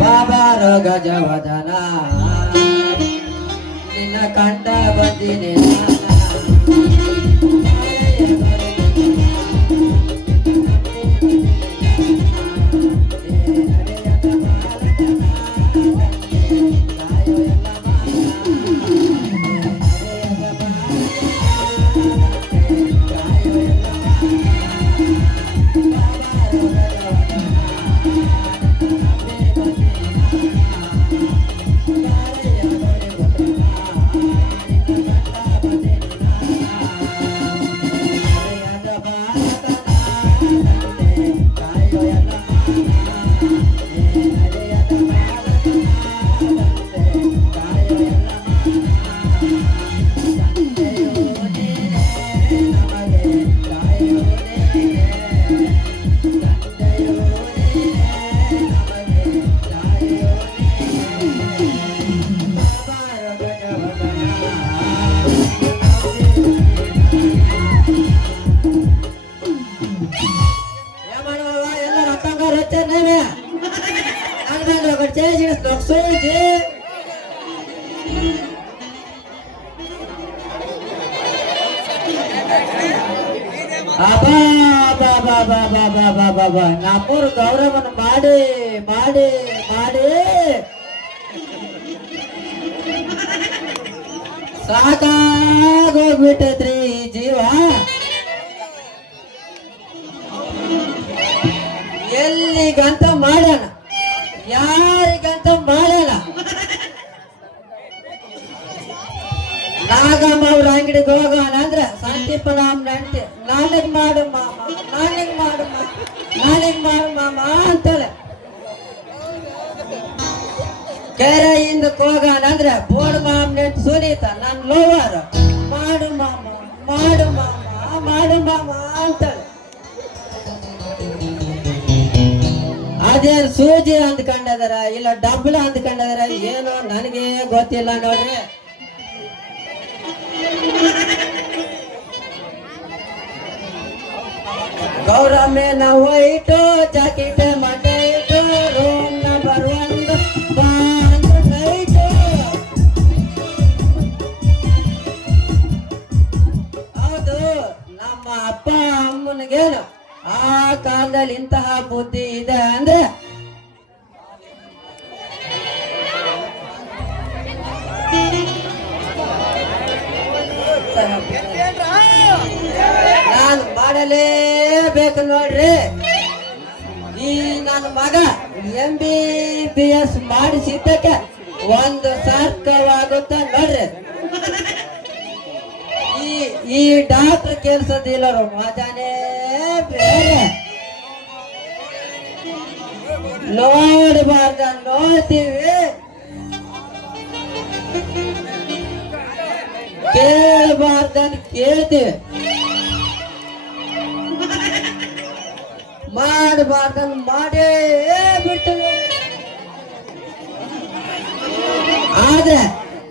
ಬಾಬಾರೋ ಗಜವದನ ನಿನ್ನ ಕಂಡ ಬಂದಿನಿ ನಮ್ಮೂರು ಗೌರವನ ಮಾಡಿ ಮಾಡಿ ಮಾಡಿ ಸಾಕಾಗೋಗ್ಬಿಟ್ಟೈತ್ರಿ ಈ ಜೀವ. ಎಲ್ಲಿಗಂತ ಮಾಡೋಣ, ಯಾರಿಗಂತ ಮಾಡೋಣ. ನಾಗಮ್ಮ ಅವ್ರ ಅಂಗಡಿಗೆ ಹೋಗೋಣ ಅಂದ್ರೆ ಸಂದೀಪ ನಮ್ ನಂಟಿ ನಾನಿಗ್ ಮಾಡು ಮಾಮ, ನಾನಿಗ್ ಮಾಡು ಮಾಮ, ನಾನಿಗ್ ಮಾಡು ಮಾಮ ಅಂತಾಳೆ. ಕೆರೆಯಿಂದ ಹೋಗೋಣ ಅಂದ್ರೆ ಬೋರ್ಡ್ ಮಾಮ್ ನೆಂಟು ಸುನೀತ ನನ್ ಲೋವರ್ ಮಾಡು ಮಾಮ, ಮಾಡು ಮಾಮ, ಮಾಡು ಮಾಮ ಅಂತಾಳೆ. ಅದೇನ್ ಸೂಜಿ ಅಂದ್ಕೊಂಡದಾರ ಇಲ್ಲ ಡಬ್ಲ ಅಂದ್ಕೊಂಡದಾರ ಏನೋ ನನಗೆ ಗೊತ್ತಿಲ್ಲ ನೋಡ್ರಿ. ಗೌರಮ್ಮೆ ನಾವು ಇಟ್ಟು ಜಾಕೆಟ್ ಮಠ ಇಟ್ಟು ರೂಮ್ ನಂಬರ್ 1 ನೈಟು. ಹೌದು, ನಮ್ಮ ಅಪ್ಪ ಅಮ್ಮನಿಗೇನು ಆ ಕಾಲದಲ್ಲಿ ಇಂತಹ ಬುದ್ಧಿ ಇದೆ ಅಂದ್ರೆ ನಾನು ಮಾಡಲೇಬೇಕು ನೋಡ್ರಿ. ಈ ನನ್ನ ಮಗ MBBS ಮಾಡಿಸಿದ್ದಕ್ಕೆ ಒಂದು ಸಾರ್ಥಕವಾಗುತ್ತ ನೋಡ್ರಿ. ಈ ಡಾಕ್ಟರ್ ಕೆಲ್ಸದಿಲ್ಲರು ಮಜಾನೇ ಬೇರೆ. ನೋಡಬಾರ್ದ ನೋಡ್ತೀವಿ, ಕೇಳಬಾರ್ದನ್ ಕೇಳ್ತೀವಿ, ಮಾಡಬಾರ್ದನ್ ಮಾಡೇ ಬಿಡ್ತೀವಿ. ಆದ್ರೆ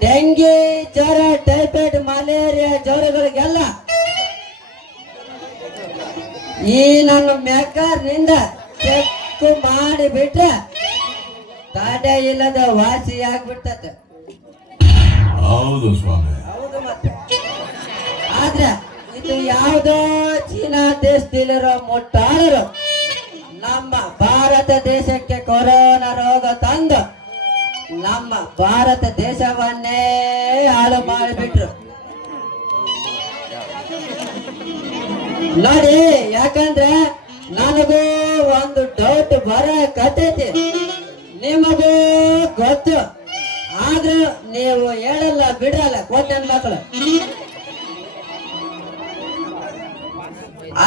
ಡೆಂಗಿ ಜ್ವರ, ಟೈಫಾಯ್ಡ್, ಮಲೇರಿಯಾ ಜ್ವರಗಳಿಗೆಲ್ಲ ಈ ನನ್ನ ಮೆಕ್ಕರ್ನಿಂದ ಚೆಕ್ ಮಾಡಿ ಬಿಟ್ರೆ ತಡೆ ಇಲ್ಲದ ವಾಸಿ ಆಗ್ಬಿಡ್ತದೆ. ಹೌದು ಸ್ವಾಮಿ, ಹೌದು. ಮತ್ತೆ ಆದ್ರೆ ಇದು ಯಾವುದೋ ಚೀನಾ ದೇಶದಲ್ಲಿರೋ ಮುಟ್ಟಾಳರು ನಮ್ಮ ಭಾರತ ದೇಶಕ್ಕೆ ಕೊರೋನಾ ರೋಗ ತಂದು ನಮ್ಮ ಭಾರತ ದೇಶವನ್ನೇ ಹಾಳು ಮಾಡಿಬಿಟ್ರು ನೋಡಿ. ಯಾಕಂದ್ರೆ ನನಗೂ ಒಂದು ಡೌಟ್ ಬರಕತ್ತೈತಿ, ನಿಮಗೂ ಗೊತ್ತು, ಆದ್ರೂ ನೀವು ಹೇಳಲ್ಲ ಬಿಡಲ್ಲ ಕೋಟೆನ್ ಮಕ್ಕಳು.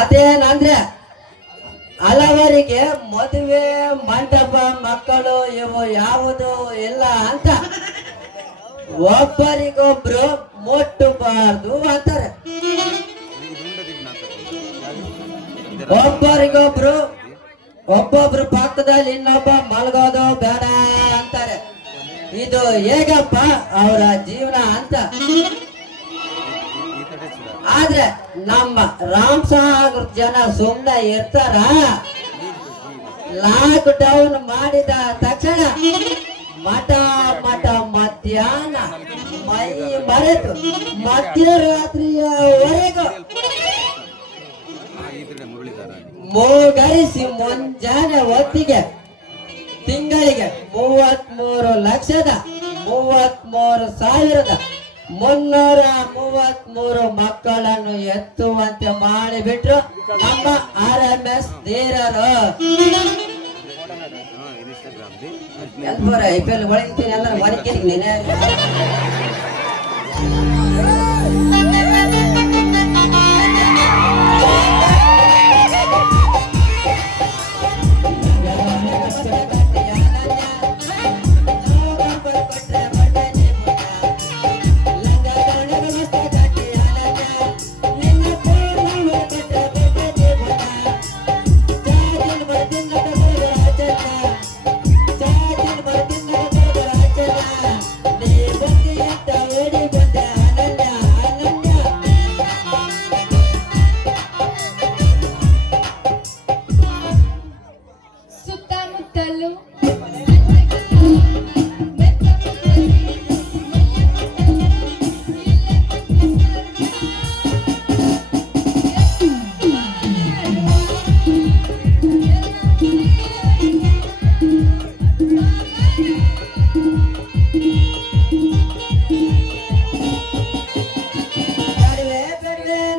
ಅದೇನಂದ್ರೆ ಹಲವರಿಗೆ ಮದುವೆ ಮಂಟಪ ಮಕ್ಕಳು ಇವು ಯಾವುದು ಇಲ್ಲ ಅಂತ ಒಬ್ಬರಿಗೊಬ್ರು ಮುಟ್ಟಬಾರ್ದು ಅಂತಾರೆ. ಒಬ್ಬರಿಗೊಬ್ರು ಒಬ್ಬೊಬ್ರು ಪಕ್ಕದಲ್ಲಿ ಇನ್ನೊಬ್ಬ ಮಲಗೋದು ಬೇಡ ಅಂತಾರೆ. ಇದು ಹೇಗಪ್ಪ ಅವರ ಜೀವನ ಅಂತ. ಆದ್ರೆ ನಮ್ಮ ರಾಮಸಾಗರ ಜನ ಸುಮ್ಮನೆ ಇರ್ತಾರ? ಲಾಕ್ ಡೌನ್ ಮಾಡಿದ ತಕ್ಷಣ ಮಠ ಮಧ್ಯಾಹ್ನ ಮೈ ಮರೆತು ಮಧ್ಯರಾತ್ರಿಯವರೆಗೂ ಮೂಗರಿಸಿ ಮುಂಜಾನೆ ಹೊತ್ತಿಗೆ ತಿಂಗಳಿಗೆ 33,333 ಮಕ್ಕಳನ್ನು ಎತ್ತುವಂತೆ ಮಾಡಿಬಿಟ್ರು ನಮ್ಮ RMS ಧೀರರು. IPL ಒಳಗಿರ್ತೀನಿ ಎಲ್ಲ ಒಳಗೆ ನೀನೆ. ಸುತ್ತಮುತ್ತಲು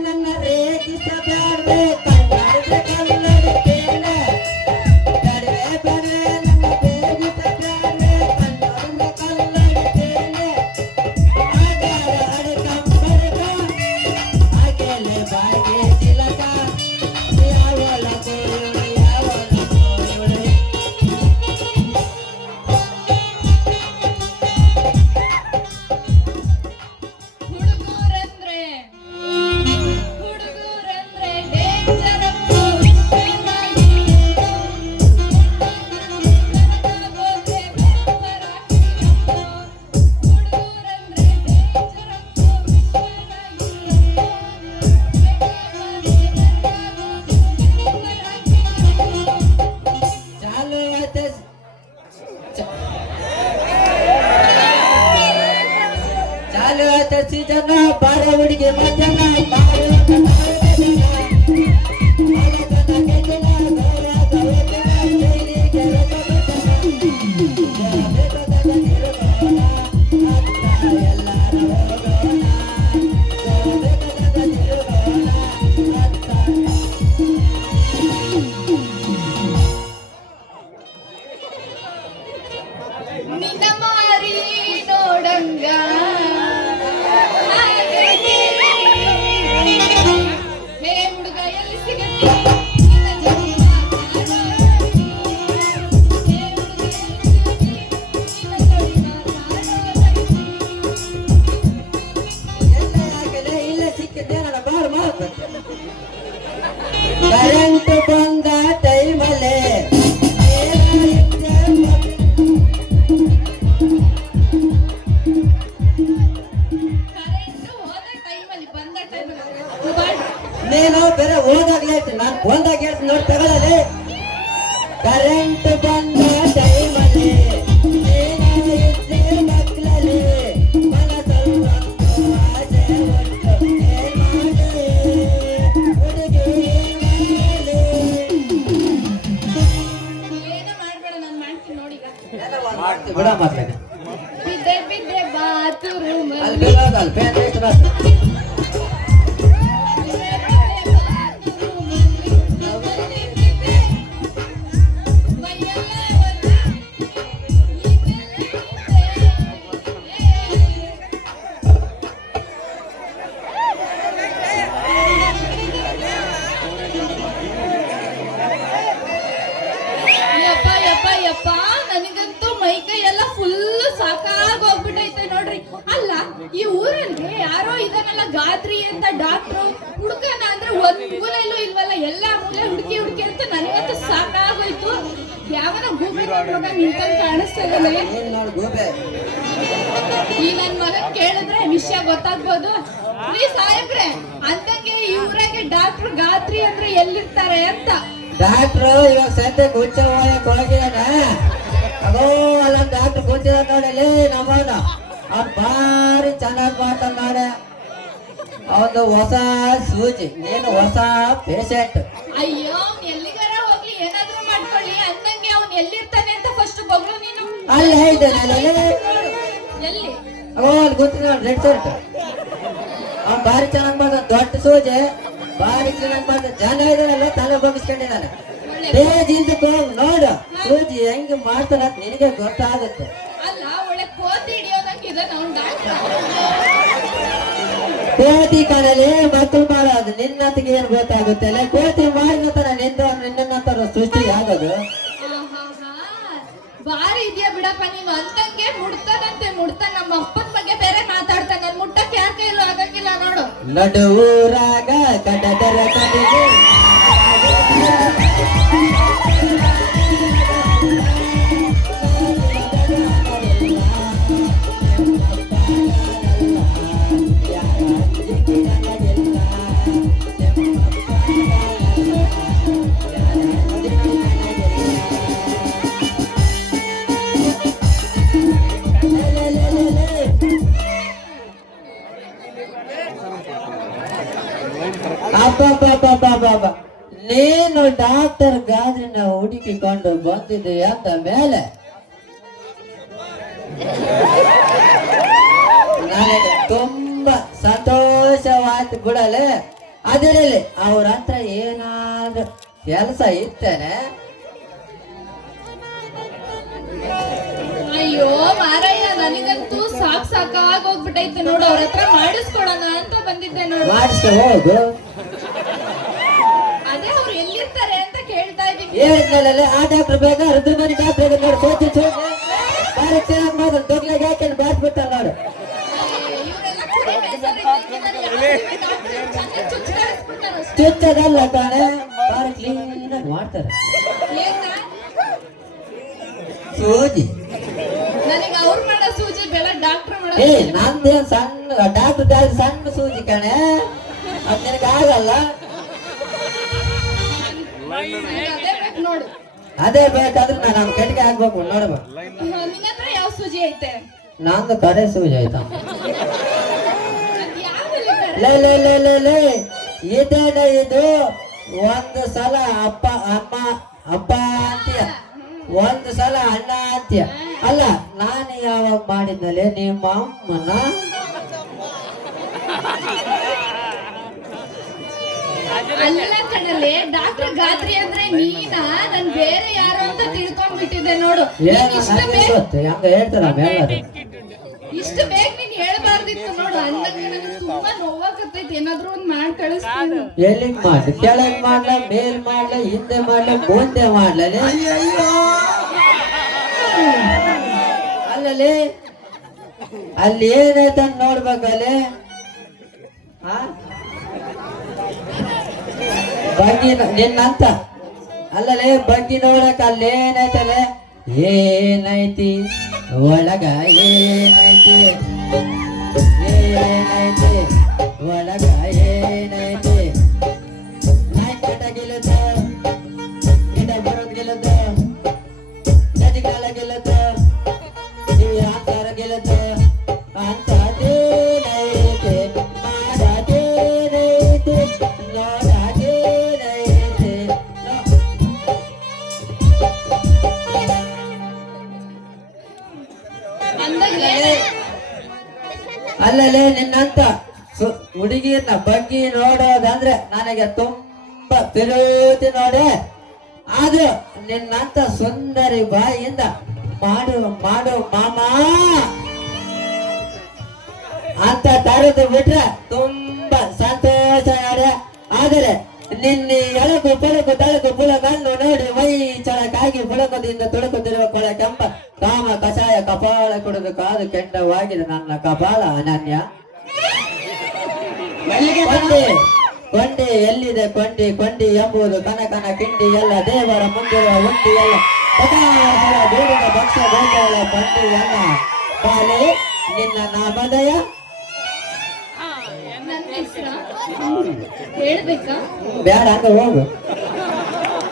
ನನ್ನ ರೇಗಿಸಬೇಡ್ವೆ ಕನ್ನಡದ ಕನ್ನಡಿತೇನೆ. ಹುಡುಗರಂದ್ರೆ ಡೇಂಜರ್ ಚಾಲು ಆಯ್ತ ಸೀಸನ್ ಬಾರ ಹುಡುಗಿ ಮಧ್ಯಾಹ್ನ ನಿನ್ನ ಮಾರಿ ನೋಡಂಗ ಹೇ ಹುಡುಗ ಎಲ್ಲಿ ಸಿಗತ್ತೆ ನಿನ್ನ ಜೊತೆ ಮಾತಾಡೋ. ಹೇ ಹುಡುಗ ಎಲ್ಲಿ ಸಿಗತ್ತೆ ನಿನ್ನ ಜೊತೆ ಮಾತಾಡೋ. ಇಲ್ಲ ಸಿಕ್ಕಿದ್ದೆ ನನ್ನ ಬಾರ್ ಮಾತು. ಕರೆಂಟ್ ಬಂದ ಟೈಮಲ್ಲೇ ಕರೆಂಟ್ ಹೋದ ಟೈಮಲ್ಲಿ ಬಂದ ಟೈಮಲ್ಲಿ ನೀನು ಬೇರೆ ಹೋದಾಗ್ಲೇ ನಾನು ಬಂದಾಗ ಹೇಳ್ತೀನಿ ನೋಡಿ ತಗೊಳ್ಳಲಿ. ಕರೆಂಟ್ ಬಂದ ಟೈಮಲ್ಲಿ ಮಕ್ಕಳಲ್ಲಿ ಮನಸ್ಸಲ್ಲಿ ಆಸೆ ಉಂಟು. ಏನ್ ಮಾಡಿ ಹುಡುಗಿ ಏನೋ ಮಾಡ್ಬೇಡ, ನಾನು ಮಾಡ್ತೀನಿ ನೋಡಿ ಈಗ. ಬಿಡ ಮಾತಾಡ ಬಿದ್ದೆ ಬಿದ್ದೆ ಬಾತ್ರೂಮ್ ಅಲ್ಲಿ ಬೀಳೋದು ಅಲ್ಲಿ ಫ್ಯಾನ್ ಎಷ್ಟು ಬರ್ತದೆ. ಯಪ್ಪ ನನಗಂತೂ ಮೈಕೈ ಎಲ್ಲ ಫುಲ್ ಸಾಕಾಗಿ ಹೋಗ್ಬಿಟ್ಟೈತೆ ನೋಡ್ರಿ. ಅಲ್ಲ ಈ ಊರಲ್ಲಿ ಯಾರೋ ಇದನ್ನೆಲ್ಲ ಗಾತ್ರಿ ಅಂತ ಡಾಕ್ಟ್ರು ಹುಡುಕನ ಅಂದ್ರೆ ಒಂದ್ ಮೂಲೆಯಲ್ಲೂ ಇಲ್ವಲ್ಲ, ಎಲ್ಲಾ ಮೂಲೆ ಹುಡುಕಿ ಅಂತ ನನಗಂತೂ ಸಾಕಾಗೋಯ್ತು. ನಿಂತಂಗ್ ಕಾಣಿಸ್ತಾ ಇದ್ದಾನೆ. ಏನ್ ನೋಡು ಗೂಬೆ. ಈ ನನ್ ಮಗನ್ ಕೇಳಿದ್ರೆ ವಿಷಯ ಗೊತ್ತಾಗ್ಬೋದು. ನೀ ಸಾಹೇಬ್ರೆ ಅಂದಂಗೆ ಈ ಊರಾಗೆ ಡಾಕ್ಟರ್ ಗಾತ್ರಿ ಅಂದ್ರೆ ಎಲ್ಲಿರ್ತಾರೆ ಅಂತ. ಡಾಕ್ಟ್ರು ಇವಾಗ ಸದ್ಯಕ್ಕೆ ಹುಚ್ಚ ಹೋಗಕ್ ಹೋಗಿದಾನ. ಅದೋ ಅಲ್ಲ ಡಾಕ್ಟರ್ ಕೂತಿದ ನೋಡಲಿ ನಮ್ಮವನ. ಅವ್ನು ಭಾರಿ ಚೆನ್ನಾಗಿ ಮಾಡ್ತಾನ ನೋಡ. ಅವನು ಹೊಸ ಸೂಜಿ, ನೀನು ಹೊಸ ಪೇಷಂಟ್. ಅಯ್ಯೋ ಅವ್ನ್ ಎಲ್ಲಿಗಾರ ಹೋಗ್ಲಿ ಏನಾದ್ರೂ ಮಾಡ್ಕೊಳ್ಳಿ ಅಂದಂಗೆ ಅವ್ನ್ ಎಲ್ಲಿರ್ತಾನೆ ಅಂತ ಫಸ್ಟ್ ಬಗ್ಳು ನೀನು. ಅಲ್ಲಿ ಇದ್ದಾನೆ ಎಲ್ಲಿ ಅಗೋ ಅಲ್ಲಿ ಕೂತಿದ ನೋಡಿ ರೆಡ್ ಶರ್ಟ್. ಅವ್ನು ಭಾರಿ ಚೆನ್ನಾಗಿ ಮಾಡ್ತಾನೆ, ದೊಡ್ಡ ಸೂಜಿ ಭಾರಿ ಚೆನ್ನಾಗಿ ಮಾಡ್ತಾನೆ. ಜನ ಇದಾರಲ್ಲ ತಲೆ ಬಗ್ಗಿಸ್ಕೊಂಡಿದ್ದಾನೆ. ತೇಜಿಂದಕ್ಕೆ ಹೋಗಿ ನೋಡು ಸೂಜಿ ಹೆಂಗೆ ಮಾಡ್ತಾರ ನಿನಗೆ ಗೊತ್ತಾಗುತ್ತೆ. ಅಲ್ಲ ಒಳ್ಳೆ ಕೋತಿ ಹಿಡಿಯೋದಂಗೆ ಇದಾನ ಅವ್ನ್ ಡಾಕ್ಟರ್. ಕೋತಿ ಕಾಲಲ್ಲಿ ಮಕ್ಕಳು ಮಾಡೋದು ನಿನ್ನತ್ತಿಗೆ ಏನ್ ಗೊತ್ತಾಗುತ್ತೆ ಅಲ್ಲ. ಕೋತಿ ಮಾಡಿರ್ತಾರ ನಿನ್ನಂತರ ಸೃಷ್ಟಿ ಆಗೋದು. ಬಾರಿ ಇದೆಯಾ ಬಿಡಪ್ಪ ನೀನು. ಅಂದಂಗೆ ಮುಡ್ತಾನಂತೆ ಮುಡ್ತಾನ. ನಮ್ಮ ಅಪ್ಪನ ಬಗ್ಗೆ ಬೇರೆ ಮಾತಾಡ್ತಾನೆ. ನನ್ ಮುಟ್ಟಕ್ಕೆ ಯಾರ ಕೈಲೂ ಆಗಂಗಿಲ್ಲ ನೋಡು. ನಡುವೂರಾಗ ಕಡದರ ಕಡೆಗೆ ಅಬ್ಬಬ್ಬಬ್ಬಬ್ಬಬ್ಬ. ನೀನು ಡಾಕ್ಟರ್ ಗಾದ್ರಿನ ಹುಡುಕಿಕೊಂಡು ಬಂದಿದೆ ಅಂದ ಮೇಲೆ ನನಗೆ ತುಂಬಾ ಸಂತೋಷವಾಯ್ತು ಬಿಡಲೆ. ಅದರಲ್ಲಿ ಅವ್ರ ಹತ್ರ ಏನಾದ್ರು ಕೆಲಸ ಇತ್ತೇನೆ? ಅಯ್ಯೋ ಮಾರಯ್ಯ ನನಗಂತೂ ಸಾಕಾಗಿ ಹೋಗ್ಬಿಟ್ಟೈತೆ ನೋಡು. ಅವ್ರ ಹತ್ರ ಮಾಡಿಸ್ಕೊಡೋಣ ಅಂತ ಬಂದಿದ್ದೆ ನೋಡು. ಮಾಡಿಸ್ಕೊ ಹೋಗು. ಅದೇ ಅವ್ರು ಎಲ್ಲಿರ್ತಾರೆ ಅಂತ ಕೇಳ್ತಾ ಇದೀನಿ. ಹೇಳಿದ್ಮೇಲೆ ಆ ಡಾಕ್ಟರ್ ಬೇಗ ಹೃದಯಮನಿ ಡಾಕ್ಟರ್ ನೋಡು. ಸೋಚಿ ಭಾರಿ ಚೆನ್ನಾಗಿ ಮಾತ್ರ ದೊಡ್ಡಲಾಗಿ ಹಾಕೊಂಡು ಬಾಸ್ಬಿಟ್ಟ ನೋಡು. ಇವ್ರೆಲ್ಲ ಕುಡಿ ಬೇಸರ ಇದ್ದಂಗಿದ್ದಾರೆ. ಯಾವ್ದು ಡಾಕ್ಟ್ರು ಚೆನ್ನಾಗಿ ಚುಚ್ಚ್ ಕಳಿಸ್ಬಿಡ್ತಾರೆ ಅಷ್ಟೇ. ಚುಚ್ಚದಲ್ಲ ಕಾಣೆ ಭಾರಿ ಕ್ಲೀನ್ ಆಗಿ ಮಾಡ್ತಾರೆ. ಏನ್ನ? ಸೂಜಿ ನನಗೆ ಅವ್ರು ಮಾಡೋ ಸೂಜಿ ಬೇಡ, ಡಾಕ್ಟರ್ ಮಾಡೋ ಏ ಸೂಜಿ ಬೇಡ. ನಂದೇನ್ ಸಣ್ಣ ಡಾಕ್ಟರ್ ಸಣ್ಣ ಸೂಜಿ ಕಣೆ. ಅದ್ ನಿನಗೆ ಆಗಲ್ಲ. ನನಗೆ ಅದೇ ಬೇಕು ನೋಡು. ಅದೇ ಬೇಕಾದ್ರೆ ನಾನು ನಮ್ಮ ಕಡೆಗೆ ಆಗ್ಬೇಕು ನೋಡ್ಬ. ನಿನ್ನ ಹತ್ರ ಯಾವ ಸೂಜಿ ಐತೆ? ನಂದು ಕಡೆ ಸೂಜಿ ಆಯ್ತಾ? ಅದ್ ಯಾವ್ದ್ರಲ್ಲಿ ಬೇಡ? ಲೇ ಲೇ ಲೇ ಲೇ ಲೇ ಇದೇನೆ ಇದು. ಒಂದು ಸಲ ಅಪ್ಪ ಅಮ್ಮ ಅಪ್ಪ ಅಂತೀಯ, ಒಂದು ಸಲ ಅಣ್ಣ ಅಂತೀಯ. ಅಲ್ಲ ನಾನು ಯಾವಾಗ ಮಾಡಿದ್ನಲ್ಲೇ ನಿಮ್ಮ ಅಮ್ಮನ? ಅಲ್ಲ ಕಣಲೆ, ಡಾಕ್ಟರ್ ಗಾತ್ರಿ ಅಂದ್ರೆ ನೀನಾ? ನನ್ ಬೇರೆ ಯಾರು ಅಂತ ತಿಳ್ಕೊಂಡ್ಬಿಟ್ಟಿದ್ದೆ ನೋಡು. ಏನು ನನಗೆ ಗೊತ್ತು ಹೆಂಗ ಹೇಳ್ತಾರ ಮೇಲಾದ್ರು. ಇಷ್ಟು ಬೇಗ ನೀನ್ ಹೇಳ್ಬಾರ್ದಿತ್ತು ನೋಡು. ಅಂದಂಗೆ ನನಗೆ ತುಂಬಾ ನೋವಾಗತ್ತೈತಿ. ಏನಾದ್ರೂ ಒಂದ್ ಮಾಡಿ ಕಳಿಸ್ತೀನಿ. ಎಲ್ಲಿಗ್ ಮಾಡ್ಲಿ? ಕೆಳಗ್ ಮಾಡ್ಲ, ಮೇಲ್ ಮಾಡ್ಲ, ಹಿಂದೆ ಮಾಡ್ಲ, ಮುಂದೆ ಮಾಡ್ಲೇ? ಅಲ್ಲಲ್ಲಿ ಅಲ್ಲಿ ಏನೈತ ನೋಡ್ಬೇಕಲ್ಲಿ. ಬಗ್ಗಿ ನಿನ್ನಂತ ಅಲ್ಲಲೇ ಬಗ್ಗಿ ನೋಡಕ್ ಅಲ್ಲಿ ಏನೈತಲೆ? ಏನೈತಿ ಒಳಗ? ಏನೈತಿ ಏನೈತಿ ಒಳಗ? ಏನೈತಿ ನಾಯ್ಕಟ ಗೆಲ್ಲದ, ಗಿಡ ಬರೋದ್ ಗೆಲ್ಲದ, ನದಿಗಾಲ ಗೆಲ್ಲದ, ಆಕಾರ ಗೆಲ್ಲದ ಅಂತದೇನೈತಿ ಮಾಡದೇನೈತಿ ನೋಡದೇನೈತಿ. ಅಲ್ಲಲೇ ನಿನ್ನಂತ ಹುಡುಗಿಯನ್ನ ಬಗ್ಗಿ ನೋಡೋದಂದ್ರೆ ನನಗೆ ತುಂಬಾ ವಿರೋಧಿ ನೋಡೆ. ಆದ್ರೂ ನಿನ್ನಂತ ಸುಂದರಿ ಬಾಯಿಯಿಂದ ಮಾಡು ಮಾಡು ಮಾಮ ಅಂತ ತರದು ಬಿಟ್ರೆ ತುಂಬಾ ಸಂತೋಷ ನೋಡೆ. ಆದರೆ ನಿನ್ನ ಎಳಕು ಪೊಳಕು ತಳಕು ಪುಳಕನ್ನು ನೋಡಿ ಮೈ ಚಳಕಾಗಿ ಪುಳಕದಿಂದ ತುಳುಕುತ್ತಿರುವ ಕೊಳ ಕೆಂಪ ಕಾಮ ಕಷಾಯ ಕಪಾಳ ಕುಡಿದು ಕಾದು ಕೆಂಡವಾಗಿದೆ ನನ್ನ ಕಪಾಲ ಅನನ್ಯ. ಕೊಂಡಿ ಕೊಂಡಿ ಎಲ್ಲಿದೆ ಕೊಂಡಿ? ಕೊಂಡಿ ಎಂಬುದು ಕನಕನ ಕಿಂಡಿ ಎಲ್ಲ ದೇವರ ಮುಂದಿರುವ ಉಂಡಿ ಎಲ್ಲ ಪಟಾಸರ ಬೇಡಿದ ಭಕ್ಷ ಗೋಪಾಲ ಪಂಡಿಯನ್ನ ಬಾಲೆ ನಿನ್ನ ನಾಮದಯ ನನ್ನ ಹೆಸರ ಹೇಳ್ಬೇಕಾ ಬೇಡ ಹಂಗ ಹೋಗು.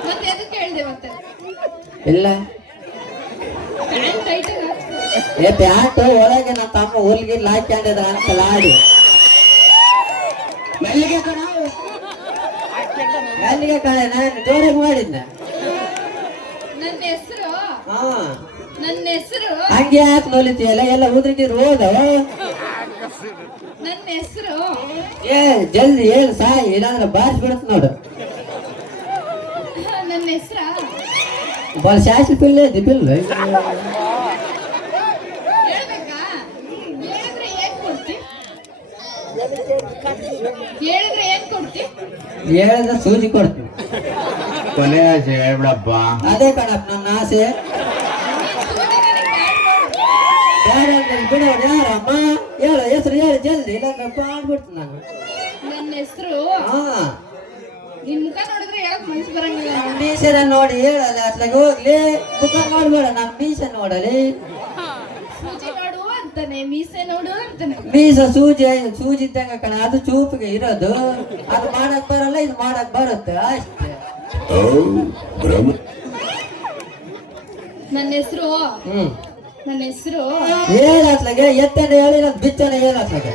ಮತ್ತೆ ಎದಕ್ಕೆ ಹೇಳ್ದೆ ಮತ್ತೆ ಇಲ್ಲ ಪ್ಯಾಂಟ್ ಟೈಟ್ ಏ ಪ್ಯಾಂಟ್ ಒಳಗೆ ನನ್ನ ತಮ್ಮ ಹುಲ್ಗಿಲ್ ಹಾಕೊಂಡಿದ್ರ ಅಂತ ಲಾಡಿ ಮೆಲ್ಲಿಗೆ ಕಾಣೆ ನಾನು ಜೋರಾಗಿ ಮಾಡಿದ್ನ. ನನ್ನ ಹೆಸರು ಹಾ ನನ್ನ ಹೆಸರು ಹಂಗೆ ಯಾಕೆ ನೋಲಿತೀಯಲ್ಲ ಎಲ್ಲ ಉದ್ರಿಕಿದ್ರು ಹೋದ. ನನ್ನ ಹೆಸರು ಏ ಜಲ್ದಿ ಹೇಳು ಸಾಯಿ ಇಲ್ಲಾಂದ್ರೆ ಬಾರಿಸಿ ಬಿಡುತ್ತ ನೋಡು. ನನ್ನ ಹೆಸರ ಬಲ್ ಶಾಸಿ ಪಿಲ್ಲ ಐತಿ ಪಿಲ್ಲ ಹೇಳ್ಬೇಕಾ ಹೇಳಿದ್ರೆ ಏನ್ ಕೊಡ್ತಿ ಹೇಳಿದ್ರೆ ಏನ್ ಕೊಡ್ತಿ ಹೇಳಿದ್ರೆ ಸೂಜಿ ಕೊಡ್ತೀನಿ. ಕೊನೆ ಆಸೆ ಹೇಳ್ಬಿಡಪ್ಪ. ಅದೇ ಕಣಪ್ಪ ನನ್ನ ಆಸೆ. ಬೇಡ ಅಂದ್ರೆ ಬಿಡೋರು ಯಾರಮ್ಮ ಹೇಳು ಹೆಸರು ಹೇಳು ಜಲ್ದಿ ಇಲ್ಲಾಂದ್ರೆ ಮಾಡ್ಬಿಡ್ತೀನಿ ನಾನು. ನನ್ನ ಹೆಸರು ಹಾ ನಿನ್ ಮುಖ ನೋಡಿದ್ರೆ ಹೇಳಕ್ ಮನ್ಸು ಬರಂಗಿಲ್ಲ ಮೀಸೆನ ನೋಡಿ ಹೇಳಲ್ಲ ಅತ್ಲಾಗ ಹೋಗ್ಲಿ ಮುಖ ಮಾಡ್ಬೇಡ ನಾನು ಮೀಸೆ ನೋಡಲಿ. ಸೂಜಿ ನೋಡು ಅಂತಾನೆ ಮೀಸೆ ನೋಡು ಅಂತಾನೆ. ಮೀಸ ಸೂಜಿ ಇದ್ದಂಗ ಕಣ ಅದು ಚೂಪಿಗೆ ಇರೋದು. ಅದು ಮಾಡಕ್ ಬರಲ್ಲ ಇದು ಮಾಡಕ್ ಬರುತ್ತೆ ಅಷ್ಟೇ. ನನ್ನ ಹೆಸರು ಹ್ಮ್ ನನ್ನ ಹೆಸರು ಹೇಳತ್ಲಾಗೆ ಎತ್ತನೆ ಹೇಳಿಲ್ಲ ಬಿತ್ತನೆ ಹೇಳತ್ಲಾಗೆ.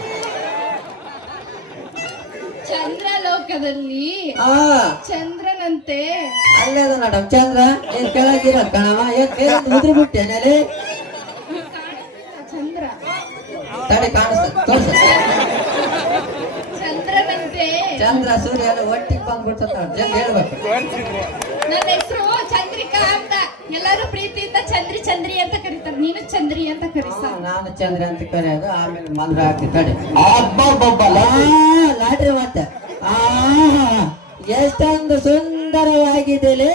ಚಂದ್ರಲೋಕದಲ್ಲಿ ಹಾ ಚಂದ್ರನಂತೆ ಅಲ್ಲೇದ ಮೇಡಮ್ ಚಂದ್ರ ನೀನ್ ಕೆಳಗಿರೋದ್ ಕಣವ ಏನ್ ಮೇಲೆ ಉದ್ರಿ ಬಿಟ್ಟೇನಲ್ಲಿ ಕಾಣಿಸ್ತಿಲ್ಲ ಚಂದ್ರ ತಡಿ ಕಾಣಿಸ್ತದೆ ತೋರ್ಸ. ಚಂದ್ರನಂತೆ ಚಂದ್ರ ಸೂರ್ಯ ಎಲ್ಲ ಒಟ್ಟಿಗೆ ಬಂದ್ಬಿಡ್ತ ಜಲ್ದಿ ಹೇಳ್ಬೇಕು. ನನ್ನ ಹೆಸರು ಚಂದ್ರಿಕಾ ಅಂತ ಎಲ್ಲರೂ ಪ್ರೀತಿಯಿಂದ ಚಂದ್ರಿ ಅಂತ ಕರೀತಾರೆ. ನೀನು ಚಂದ್ರಿ ಅಂತ ಕರೀಸ. ನಾನು ಚಂದ್ರ ಅಂತ ಕರೆಯೋದು ಆಮೇಲೆ ಮಂದ್ರ ಹಾಕಿ ತಡಿ ಅಬ್ಬಬ್ಬಬ್ಬಲ್ಲ. ಲಾಟ್ರಿ ಮತ್ತೆ ಎಷ್ಟೊಂದು ಸುಂದರವಾಗಿದೆಲೇ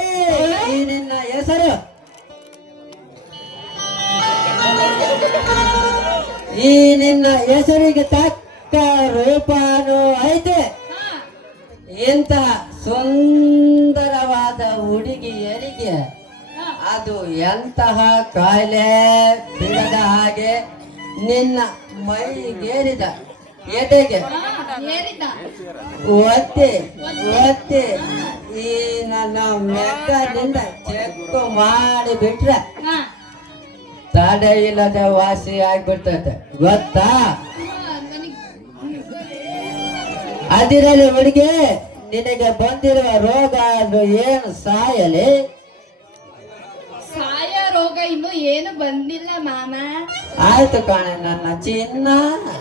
ಈ ನಿನ್ನ ಹೆಸರು. ಈ ನಿನ್ನ ಹೆಸರಿಗೆ ತಕ್ಕ ರೂಪನೂ ಐತೆ. ಹಾ ಇಂತಹ ಸುಂದರವಾದ ಹುಡುಗಿಯರಿಗೆ ಹಾ ಅದು ಎಂತಹ ಕಾಯಿಲೆ ಬಿಡದ ಹಾಗೆ ನಿನ್ನ ಮೈಗೇರಿದ ಎದೆಗೆ ಏರಿದ ಒತ್ತಿ ಒತ್ತಿ ಈ ನನ್ನ ಮೆಕ್ಕದಿಂದ ಚೆಕ್ಕು ಮಾಡಿ ಬಿಟ್ರೆ ಹಾ ತಡೆ ಇಲ್ಲದೆ ವಾಸಿ ಆಗ್ಬಿಡ್ತೈತೆ ಗೊತ್ತಾ. ನನಗೆ ಅದಿರಲಿ ಹುಡುಗಿ ನಿನಗೆ ಬಂದಿರುವ ರೋಗ ಅದು ಏನು ಸಾಯಲಿ. ಸಾಯ ರೋಗ ಇನ್ನು ಏನು ಬಂದಿಲ್ಲ ಮಾಮ. ಆಯ್ತು ಕಾಣೆ ನನ್ನ ಚಿನ್ನ.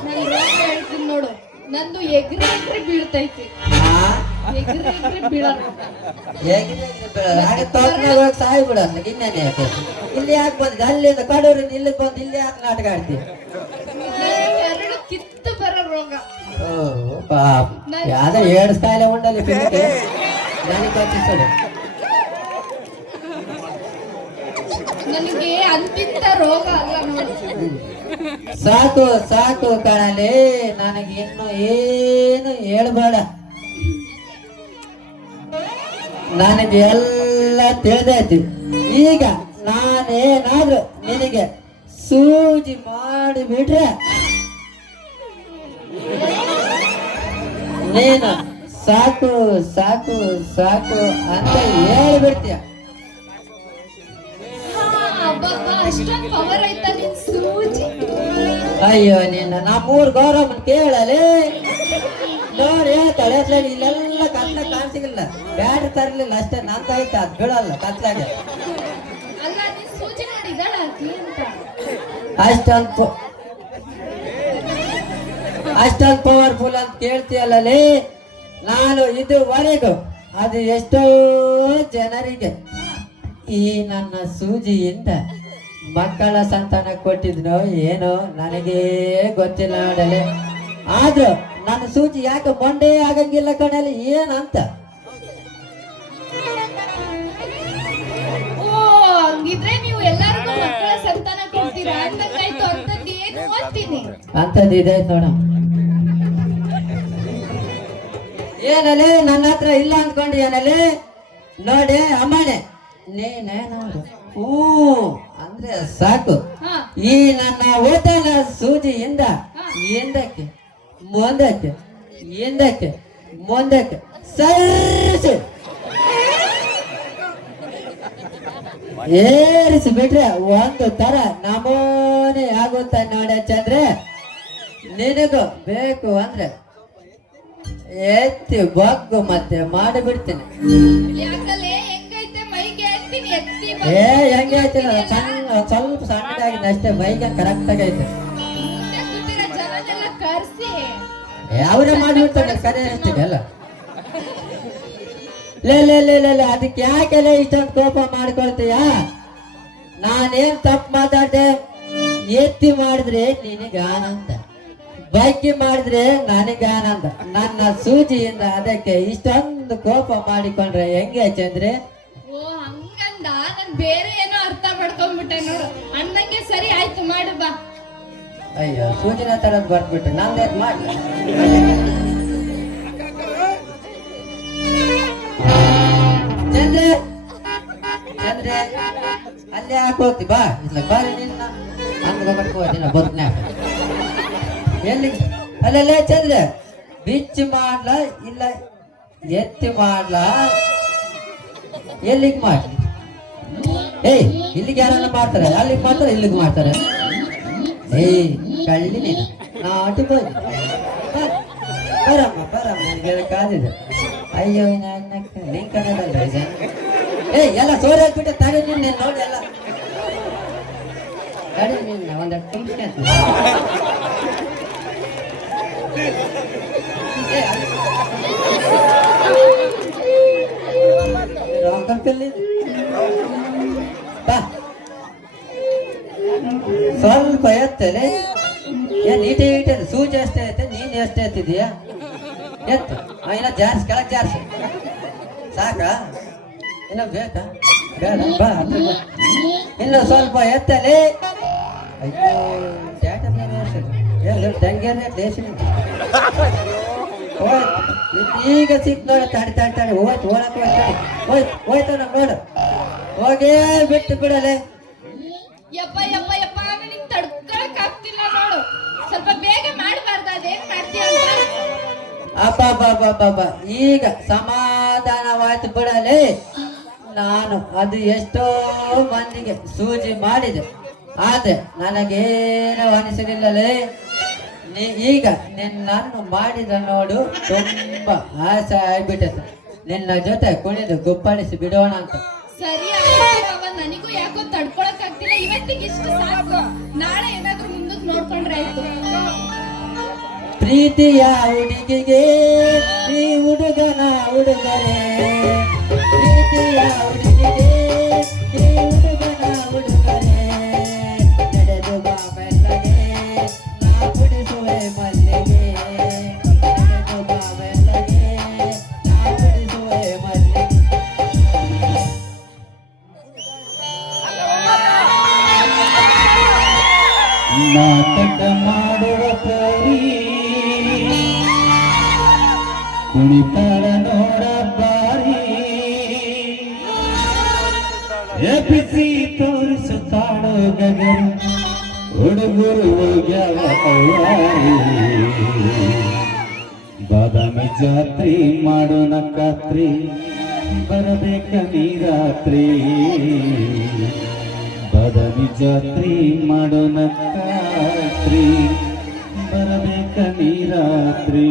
ನನ್ ರೋಗ ಹೇಳ್ತೀನಿ ನೋಡು. ನಂದು ಎಗ್ರಿ ಬೀಳ್ತೈತಿ. ಎಗ್ರಿ ಬೀಳೋದು. ಹಾಗೆ ತೋಟನಾಗ ಹೋಗಿ ಸಾಯಿ ಬಿಡೋದು ಇನ್ನೇನೆ ಯಾಕೆ ಇಲ್ಲಿ ಯಾಕೆ ಬಂದಿದ್ದೆ ಅಲ್ಲಿಂದ ಕಡೂರಿಂದ ಇಲ್ಲಿ ಬಂದು ಇಲ್ಲಿ ಯಾಕೆ ನಾಟಕ ಆಡ್ತೀವಿ. ಎರಡು ಕಿತ್ತು ಬರೋ ರೋಗ. ಓ ಪಾಪ ಯಾವ್ದೋ 2 ಕಾಯಿಲೆ ಉಂಡಲ್ಲಿ ಪಿಂಕೆ ನನಗೆ ಗೊತ್ತಿಸೋದು. ನನಗೆ ಅಂತಿಂತ ರೋಗ ಅಲ್ಲ ನೋಡಿ. ಸಾಕು ಸಾಕು ಕಣಲೆ ನನಗೆ ಇನ್ನು ಏನು ಹೇಳ್ಬೇಡ. ನನಗೆ ಎಲ್ಲ ತಿಳಿದೈತಿ. ಈಗ ನಾನೇನಾದ್ರೂ ನಿನಗೆ ಸೂಜಿ ಮಾಡಿಬಿಟ್ರೆ ನೀನು ಸಾಕು ಸಾಕು ಸಾಕು ಅಂತ ಹೇಳ್ಬಿಡ್ತೀಯ. ಅಷ್ಟೊಂದು ಪವರ್ ಐತ ನಿನ್ ಸೂಜಿ. ಅಯ್ಯೋ ನಿನ್ನ ನಮ್ಮೂರ್ ಗೌರಮ್ಮನ್ ಕೇಳಲಿ ನೋಡಿ ಹೇಳ್ತಾಳೆ ಅತ್ಲಾಗ ಇಲ್ಲೆಲ್ಲ ಕತ್ಲಾಗ ಕಾಣಿಸಿಲ್ಲ ಬ್ಯಾಟ್ರಿ ತರ್ಲಿಲ್ಲ ಅಷ್ಟೇ ನಂದಾಯ್ತು ಅದ್ ಬೀಳಲ್ಲ ಕತ್ಲಾಗೆ. ಅಲ್ಲ ನೀನ್ ಸೂಜಿ ನೋಡಿದಾಳ ಅಷ್ಟೊಂದು ಪವರ್ಫುಲ್ ಅಂತ ಕೇಳ್ತೀಯಲ್ಲೇ. ನಾನು ಇದುವರೆಗೂ ಅದು ಎಷ್ಟೋ ಜನರಿಗೆ ಈ ನನ್ನ ಸೂಜಿಯಿಂದ ಮಕ್ಕಳ ಸಂತಾನ ಕೊಟ್ಟಿದ್ನೋ ಏನೋ ನನಗೇ ಗೊತ್ತಿಲ್ಲ ನೋಡಲೆ. ಆದ್ರೂ ನನ್ನ ಸೂಜಿ ಯಾಕೆ ಬಂಡೇ ಆಗಂಗಿಲ್ಲ ಕಣಲೆ ಏನಂತ. ಓ ಹಂಗಿದ್ರೆ ನೀವು ಎಲ್ಲರಿಗೂ ಮಕ್ಕಳ ಸಂತಾನ ಕೊಡ್ತೀರಾ ಅಂದಂಗಾಯ್ತು. ಅಂತದ್ದು ಏನು ಓದ್ತೀನಿ ಅಂತದ್ದು ಇದೆ ನೋಡ. ಏನಲೆ ನನ್ನ ಹತ್ರ ಇಲ್ಲ ಅಂದ್ಕೊಂಡು ಏನಲೆ ನೋಡಿ ಅಮ್ಮನೆ ನೀನೇ ನೋಡು ಹ್ಞೂ ಅಂದ್ರೆ ಸಾಕು. ಹಾ ಈ ನನ್ನ ಓದನ ಸೂಜಿಯಿಂದ ಹಿಂದಕ್ಕೆ ಮುಂದಕ್ಕೆ ಹಿಂದಕ್ಕೆ ಮುಂದಕ್ಕೆ ಸರಿಸಿ ಏರಿಸಿ ಬಿಟ್ರೆ ಒಂದು ತರ ನಮೂನೆ ಆಗುತ್ತ ನೋಡ ಚಂದ್ರೆ. ನಿನಗೂ ಬೇಕು ಅಂದ್ರೆ ಎತ್ತಿ ಬಗ್ಗು ಮತ್ತೆ ಮಾಡಿಬಿಡ್ತೀನಿ. ಯಾಕಲೆ ಹೆಂಗೈತೆ ಮೈಗೆ ಹೇಳ್ತೀನಿ ಎತ್ತಿ ಏ ಹೆಂಗೆ ಐತಿಲ್ಲ ಸ್ವಲ್ಪ ಸಣ್ಣದಾಗಿದೆ ಅಷ್ಟೇ, ಮೈಗೆ ಕರೆಕ್ಟ್ ಆಗೈತೆ. ಮುಂದೆ ಕೂತಿರೋ ಜನನೆಲ್ಲ ಕರ್ಸಿ ಅವರೇ ಮಾಡಿಬಿಡ್ತಾರೆ ಕರೆ ಅಷ್ಟಿಗೆಲ್ಲ. ಲೇ ಅದಕ್ಕೆ ಯಾಕೆಲ್ಲ ಇಷ್ಟೊಂದು ಕೋಪ ಮಾಡ್ಕೊಳ್ತೀಯ? ನಾನೇನ್ ತಪ್ಪು ಮಾತಾಡ್ದೆ? ಎತ್ತಿ ಮಾಡಿದ್ರೆ ನಿನಗೆ ಆನಂದ, ಬೈಕಿ ಮಾಡಿದ್ರೆ ನನಗೆ ಆನಂದ. ನನ್ನ ಸೂಜಿಯಿಂದ ಅದಕ್ಕೆ ಇಷ್ಟೊಂದು ಕೋಪ ಮಾಡಿಕೊಂಡ್ರೆ ಹೆಂಗೆ ಚಂದ್ರೆ? ಓ ಹಂಗಂದ, ನಾನ್ ಬೇರೆ ಏನೋ ಅರ್ಥ ಮಾಡ್ಕೊಂಡ್ಬಿಟ್ಟೆ ನೋಡು. ಅಂದಂಗೆ ಸರಿ ಆಯ್ತು, ಮಾಡು ಬಾ. ಅಯ್ಯೋ ಸೂಜಿನ ತರದ್ ಬರ್ದ್ಬಿಟ್ಟು ನಂದೇನ್ ಮಾಡ್ಲಿ? ಚಂದ್ರೆ ಚಂದ್ರೆ ಅಲ್ಲೇ ಯಾಕೆ ಹೋಗ್ತಿ? ಬಾ ಇಲ್ಲ ಬಾರಿ ನಿನ್ನ ಅಂದ್ಕೋದಿನ ಬದುಕ್ನ್ಯಾಕ ಎಲ್ಲಿ ಅಲ್ಲಲ್ಲೇ ಚಂದ್ರೆ ಬಿಚ್ಚಿ ಮಾಡ್ಲಾ ಇಲ್ಲ ಎತ್ತಿ ಮಾಡ್ಲಾ? ಎಲ್ಲಿಗೆ ಮಾಡ್ಲಿ? ಏಯ್ ಇಲ್ಲಿಗೆ ಯಾರನ್ನ ಮಾಡ್ತಾರೆ, ಅಲ್ಲಿಗೆ ಮಾಡ್ತಾರೆ, ಇಲ್ಲಿಗೆ ಮಾಡ್ತಾರೆ. ಏಯ್ ಕಳ್ಳಿ ನೀನು ನಾಟಿ ಹೋಗಿ ಬರಮ್ಮ ನನಗೆ ಕಾದಿದೆ. ಅಯ್ಯೋ ಲಿಂಕನದಲ್ಲ ಇದು. ಏಯ್ ಎಲ್ಲ ಸೋರಿ ಹಾಕ್ಬಿಟ್ಟೆ ತಡಿ ನಿನ್ನೆ ನೋಡಿ ಎಲ್ಲ ತಡಿ ನಿನ್ನ ಒಂದೆರಡು ತುಂಬಿಸ್ಕೊಂತ ಬಾ ಸ್ವಲ್ಪ ಎತ್ತಲೆ. ಏನ್ ಈಟೆ ಸೂಜಿ ಅಷ್ಟೇ ಐತೆ, ನೀನ್ ಎಷ್ಟೇ ಎತ್ತಿದೀಯ? ಎತ್ತು ಇನ್ನ ಜಾರ್ಸಿ ಕೆಳಗೆ ಜಾರ್ಸಿ ಸಾಕ? ಇನ್ನ ಬೇಕಾ? ಬೇಡ ಬಾ ಹತ್ರ ಬಾ. ಇನ್ನು ಸ್ವಲ್ಪ ಎತ್ತಲೆ. ಅಯ್ಯೋ ಟ್ಯಾಟ ಟಂಗೇನೆ ದೇಶ ಈಗ ಸಿಕ್ ನೋಡ ತಡಿ ಹೋಯ್ತು ಓಡಕ್ ಹೋಯ್ತು ನಮ್ ನೋಡು ಹೋಗೇ ಬಿಟ್ಟು ಬಿಡಲೆ. ಯಪ್ಪ ಯಪ್ಪ ಯಪ್ಪ ನನಗೆ ತಡ್ಕೊಳಕ್ ಆಗ್ತಿಲ್ಲ ನೋಡು. ಸ್ವಲ್ಪ ಬೇಗ ಮಾಡಬಾರ್ದ? ಅದೇನ್ ಮಾಡ್ತೀಯ ಅಬ್ಬ ಈಗ ಸಮಾಧಾನವಾಯ್ತು ಬಿಡಲೆ. ನಾನು ಅದು ಎಷ್ಟೋ ಮಂದಿಗೆ ಸೂಜಿ ಮಾಡಿದೆ, ಆದ್ರೆ ನನಗೇನು ಅನಿಸಲಿಲ್ಲಲೇ. ಈಗ ನಿನ್ನನ್ನು ಮಾಡಿದ ನೋಡು ತುಂಬಾ ಆಸೆ ಆಗ್ಬಿಟ್ಟೈತೆ. ನಿನ್ನ ಜೊತೆ ಕುಣಿದು ಗುಪ್ಪಳಿಸಿ ಬಿಡೋಣ ಅಂತ. ಸರಿ ಆಯ್ತು, ನನಗೂ ಯಾಕೋ ತಡ್ಕೊಳಕ್ ಆಗ್ತಿಲ್ಲ. ಇವತ್ತಿಗೆ ಇಷ್ಟು ಸಾಕು, ನಾಳೆ ಏನಾದ್ರೂ ಮುಂದಕ್ಕೆ ನೋಡ್ಕೊಂಡ್ರೆ ಆಯ್ತು. ಪ್ರೀತಿಯ ಹುಡುಗಿಗೆ ಈ ಹುಡುಗನ ಉಡುಗೊರೆ, ಪ್ರೀತಿಯ ಹುಡುಗಿಗೆ ಈ ಹುಡುಗನ ಉಡುಗೊರೆ. ನಡೆದು ಬಾ ಮೆಲ್ಲಗೆ ನಾ ಬಿಡಿಸುವೆ ಮಲ್ಲಿಗೆ, ನಡೆದು ಬಾ ಮೆಲ್ಲಗೆ ನಾ ಬಿಡಿಸುವೆ ಮಲ್ಲಿಗೆ. ನಾಟಕ ಮಾಡುವ ಪರಿ ಕುಣಿತಾಳ ನೋಡ ಬಾರಿ, ಎಬ್ಬಿಸಿ ತೋರಿಸುತ್ತಾಳೋ ಗಗನ ಹುಡುಗರು ಹೋಗ್ಯಾವ ಅವ್ವಾರಿ. ಬಾದಾಮಿ ಜಾತ್ರೆ ಮಾಡೋಣ ಖಾತ್ರಿ, ಬರಬೇಕ ನೀ ರಾತ್ರಿ. ಬಾದಾಮಿ ಜಾತ್ರೆ ಮಾಡೋಣ ಖಾತ್ರಿ, ಬರಬೇಕ ನೀ ರಾತ್ರಿ.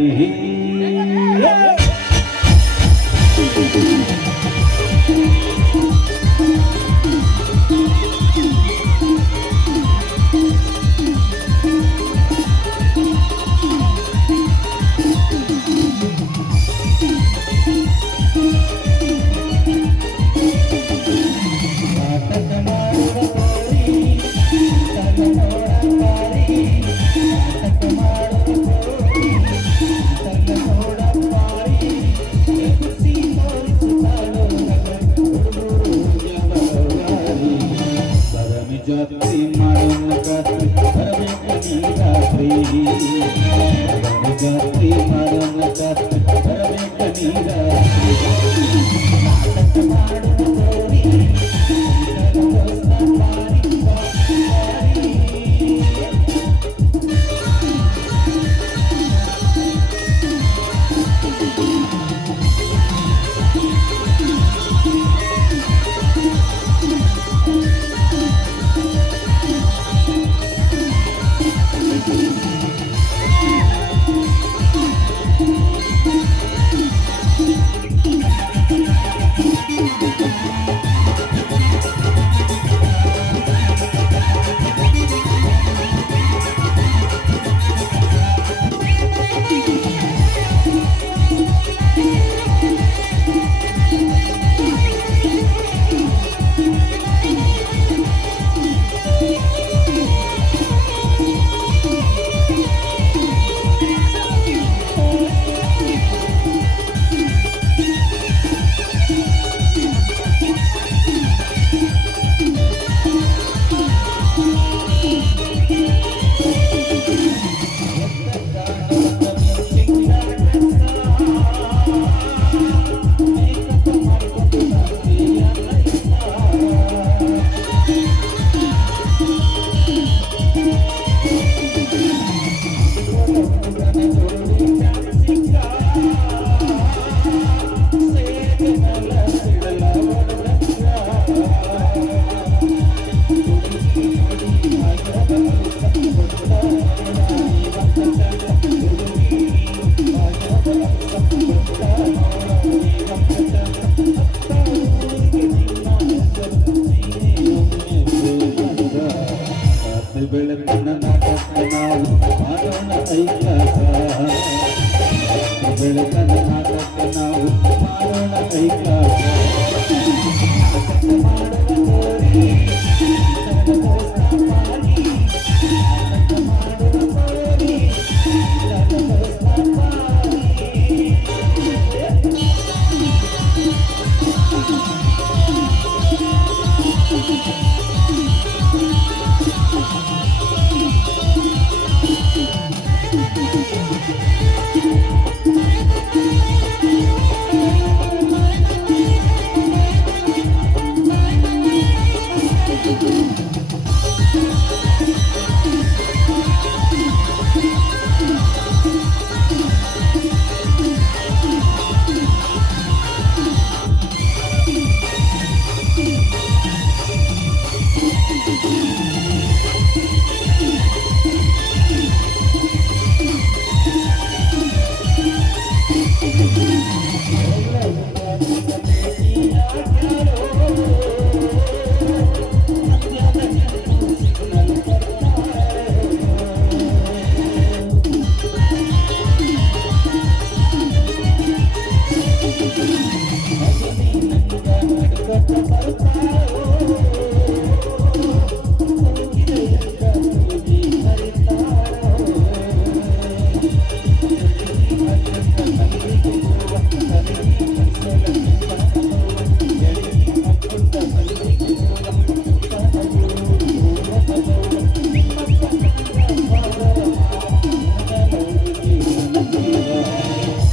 ಜಾತ್ರೆ ಮಾಡೋಣ ಖಾತ್ರಿ, ಬರಬೇಕ ನೀ ರಾತ್ರಿ. ಜಾತ್ರೆ ಮಾಡೋಣ ಖಾತ್ರಿ, ಬರಬೇಕ ನೀ ರಾತ್ರಿ. ನಾಟಕ ಮಾಡುವ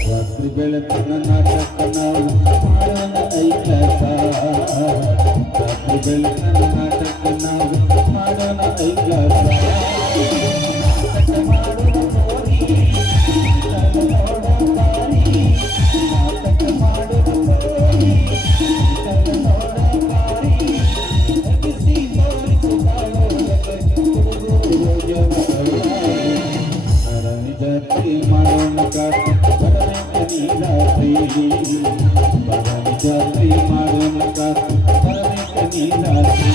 ರಾತ್ರಿ ಬೆಳತನ ನಾಟಕ ನಾವು ಮಾಡೋಣ ಐಕ್ಲಾಸ ರಾತ್ರಿ ಬೆಳತನ ನಾಟಕ ನಾವು ಮಾಡೋಣ ಐಕ್ಲಾಸ ನಾಟಕ ಮಾಡೋಣ ನೋಡಿ ನೋಡೋ ಬಾರಿ ನಾಟಕ ಮಾಡೋಣ ನೋಡಿ ನೋಡೋ ಬಾರಿ ನಗಿಸಿ ತೋರಿಸು ಜಾತ್ರೆ ಮಾಡೋಣ ಕಾಟ ಬರಬೇಕ ನೀ ರಾತ್ರಿ ಬರಲಿ ಜಾತ್ರೆ ಮಾಡೋಣ ಕಾಟ ಬರಬೇಕ ನೀ ರಾತ್ರಿ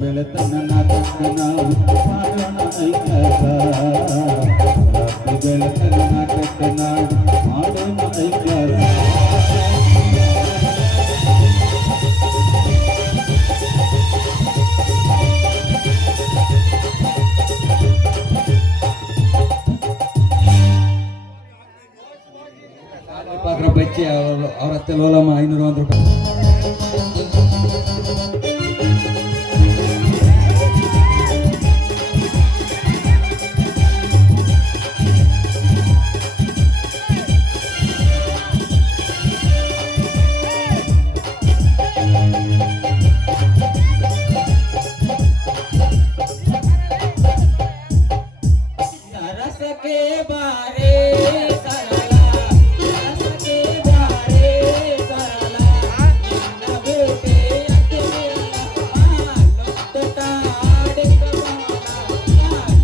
ಬೆಳತನ ನಾಟಕ ನಾವು ಮಾಡೋಣ ಐಕ್ಲಾಸ ರಾತ್ರಿ ಬೆಳತನ ನಾಟಕ ನಾವು ಮಾಡೋಣ ಐಕ್ಲಾಸ ಪಾತ್ರ ಬಚ್ಚಿ ಅವ್ರ ಹತ್ತೆ ಲೋಲಮ್ಮ 501 ರೂಪಾಯಿ. ಸರಸಕ್ಕೆ ಬಾರೆ ಸರಳ ಸರಸಕ್ಕೆ ಬಾರೆ ಸರಳ ನಿನ್ನ ಬೇಟೆ ಅಕ್ಕಿರಲ್ಲ ಲೊತ್ತಟ ಆಡಿಕಬಲ್ಲ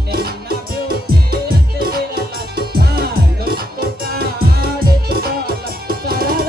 ನಿನ್ನ ಬೇಟೆ ಅಕ್ಕಿರಲ್ಲ ಲೊತ್ತಟ ಆಡಿಕಬಲ್ಲ ಸರಳ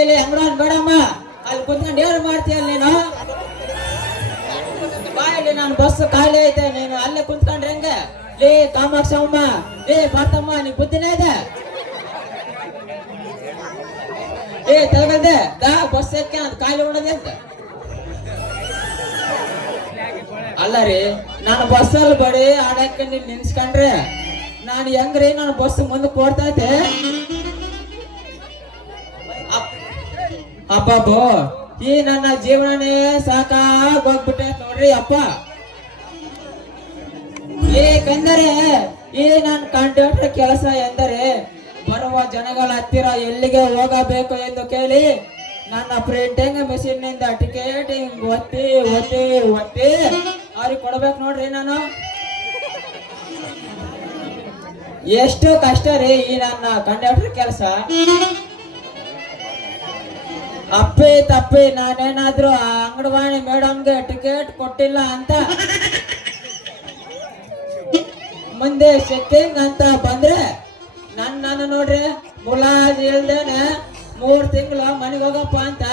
ಲೇ ಅಂಗಡನ್ ಬೇಡಮ್ಮ ಅಲ್ಲಿ ಕುತ್ಕೊಂಡು ಏನು ಮಾಡ್ತೀಯಲ್ಲ ನೀನು ಬಾಯಲ್ಲಿ ನಾನು ಬಸ್ ಖಾಲಿ ಐತೆ ನೀನು ಅಲ್ಲೇ ಕುಂತ್ಕೊಂಡ್ರೆ ಹೆಂಗೆ ಲೇ ಕಾಮಾಕ್ಷಮ್ಮ ಲೇ ಪಾರ್ಥಮ್ಮ ನೀ ಬುದ್ಧಿನೇ ಇದೆ ಏ ತಗದೆ ದಾ ಬಸ್ ಎಕ್ಕೆ ಅದು ಖಾಲಿ ಹೊಡೋದೆ ಅಂತ ಅಲ್ಲ ರೀ ನಾನು ಬಸ್ಸಲ್ಲಿ ಬಡಿ ಆಡಕ್ಕೆ ನೀವು ನಿನ್ಸ್ಕೊಂಡ್ರೆ ನಾನು ಹೆಂಗ್ರಿ ನಾನು ಬಸ್ ಮುಂದಕ್ಕೆ ಓಡ್ತಾ ಇದ್ದೆ ಅಬ್ಬಬ್ಬೋ ಈ ನನ್ನ ಜೀವನನೇ ಸಾಕಾಗೋಗ್ಬಿಟ್ಟೆ ನೋಡ್ರಿ ಅಪ್ಪ. ಏಕೆಂದರೆ ಈ ನನ್ನ ಕಂಡಕ್ಟರ್ ಕೆಲಸ ಎಂದರೆ ಬರುವ ಜನಗಳ ಹತ್ತಿರ ಎಲ್ಲಿಗೆ ಹೋಗಬೇಕು ಎಂದು ಕೇಳಿ ನನ್ನ ಪ್ರಿಂಟಿಂಗ್ ಮೆಷಿನ್ ನಿಂದ ಟಿಕೆಟ್ ಹಿಂಗ್ ಒತ್ತಿ ಒತ್ತಿ ಒತ್ತಿ ಅವ್ರಿಗೆ ಕೊಡ್ಬೇಕು ನೋಡ್ರಿ ನಾನು. ಎಷ್ಟು ಕಷ್ಟ ರೀ ಈ ನನ್ನ ಕಂಡಕ್ಟರ್ ಕೆಲಸ. ಅಪ್ಪಿ ತಪ್ಪಿ ನಾನೇನಾದ್ರೂ ಆ ಅಂಗನವಾಡಿ ಮೇಡಮ್ಗೆ ಟಿಕೆಟ್ ಕೊಟ್ಟಿಲ್ಲ ಅಂತ ಮುಂದೆ ಚೆಕ್ಕಿಂಗ್ ಅಂತ ಬಂದ್ರೆ ನನ್ನ ನೋಡ್ರಿ ಮುಲಾಜ್ ಇಲ್ದೇನೆ 3 ತಿಂಗಳು ಮನೆಗೆ ಹೋಗಪ್ಪ ಅಂತ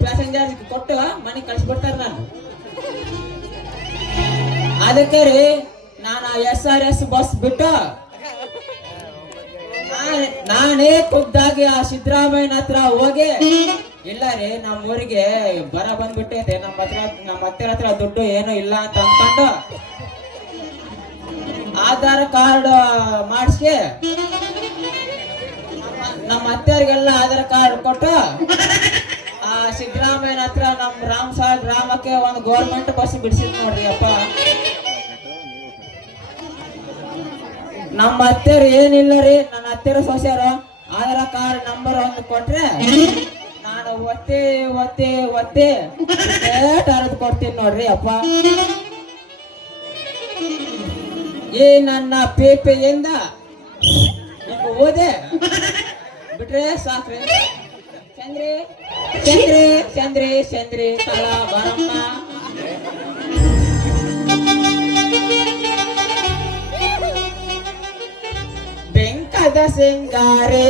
ಪ್ಯಾಸೆಂಜರ್ ಕೊಟ್ಟು ಮನೆಗೆ ಕಳಿಸ್ಬಿಡ್ತಾರ. ನಾನು ಅದಕ್ಕೆ ರೀ ನಾನು SRS ಬಸ್ ಬಿಟ್ಟು ನಾನೇ ಖುದ್ದಾಗಿ ಆ ಸಿದ್ದರಾಮಯ್ಯನ ಹತ್ರ ಹೋಗಿ, ಇಲ್ಲ ರೀ ನಮ್ಮ ಊರಿಗೆ ಬರ ಬಂದ್ಬಿಟ್ಟೈತೆ, ನಮ್ಮ ಹತ್ತಿರ ಹತ್ರ ದುಡ್ಡು ಏನು ಇಲ್ಲ ಅಂತ ಅನ್ಕೊಂಡು ಆಧಾರ್ ಕಾರ್ಡ್ ಮಾಡಿಸಿ ನಮ್ಮ ಅತ್ತೆಯರಿಗೆಲ್ಲ ಆಧಾರ್ ಕಾರ್ಡ್ ಕೊಟ್ಟು ಆ ಸಿದ್ದರಾಮಯ್ಯನ ಹತ್ರ ನಮ್ಮ ರಾಮಸಾಗರ್ ಗ್ರಾಮಕ್ಕೆ ಒಂದು ಗೌರ್ಮೆಂಟ್ ಬಸ್ ಬಿಡಿಸಿದ್ ನೋಡ್ರಿ ಅಪ್ಪ. ನಮ್ಮ ಅತ್ತೆಯರು ಏನಿಲ್ಲ ರೀ, ನನ್ನ ಅತ್ತೆಯರು ಸೊಸೆಯರು ಆಧಾರ್ ಕಾರ್ಡ್ ನಂಬರ್ ಒಂದು ಕೊಟ್ರೆ ನಾನು ಒತ್ತಿ ಒತ್ತಿ ಒತ್ತಿ ಅರ್ದು ಕೊಡ್ತೀನಿ ನೋಡ್ರಿ ಅಪ್ಪ. ಈ ನನ್ನ ಪೇಪೆಯಿಂದ ಓದೆ ಬಿಟ್ರೆ ಸಾಕ್ರಿ. ಚಂದ್ರಿ ಚಂದ್ರಿ ಚಂದ್ರಿ ಚಂದ್ರಿ ತಲ ಬರಮ್ಮ. ಬೆಂಕದ ಸಿಂಗಾರೇ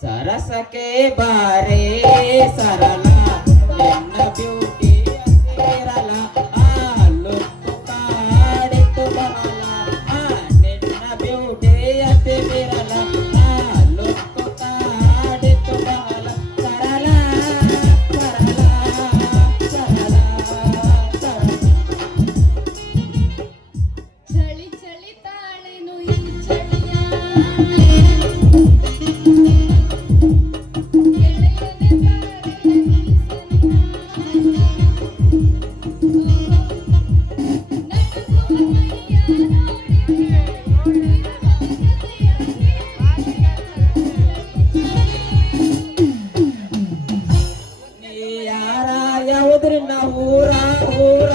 ಸರಸಕ್ಕೆ ಬಾರೇ ಸರಳ ನಿನ್ನ ಬ್ಯೂಟಿ ಸೇರಲ ಆ ಲುಕ್ಕು ಕಾಡಿತ್ತು ಬರಲ ಆ ನಿನ್ನ ಬ್ಯೂಟಿ ಅತಿ ಬಿರಲ ಆ ಲುಕ್ಕು ಕಾಡಿತ್ತು ಬರಲ ಸರಳ ಸರಳ ಸರಳ ಸರಳ. ಚಳಿ ಚಳಿ ತಾಳೆನು ಈ ಚಳಿಯ ಯಾವುದ್ರಿಂದ ಊರ ಊರ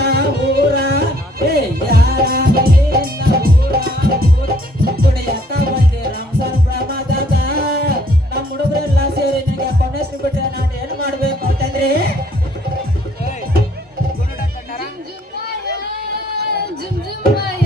ಊರ ಏ ಯಾರ ಊರ ಊರ ಕುಡಿಯಕ್ಕ ಬಂದೆ ರಂಸಾನ್ ಪ್ರಮಾದಾಗ ನಮ್ಮ ಹುಡುಗರೆಲ್ಲ ಸೇರಿ ನನಗೆ ಕೊನೆಸ್ರು ಬಿಟ್ರೆ ನಾನು ಏನ್ ಮಾಡ್ಬೇಕು ಅಂತಂದ್ರೆ ಜುಮ್ ಜುಮ್ ಮಾಯ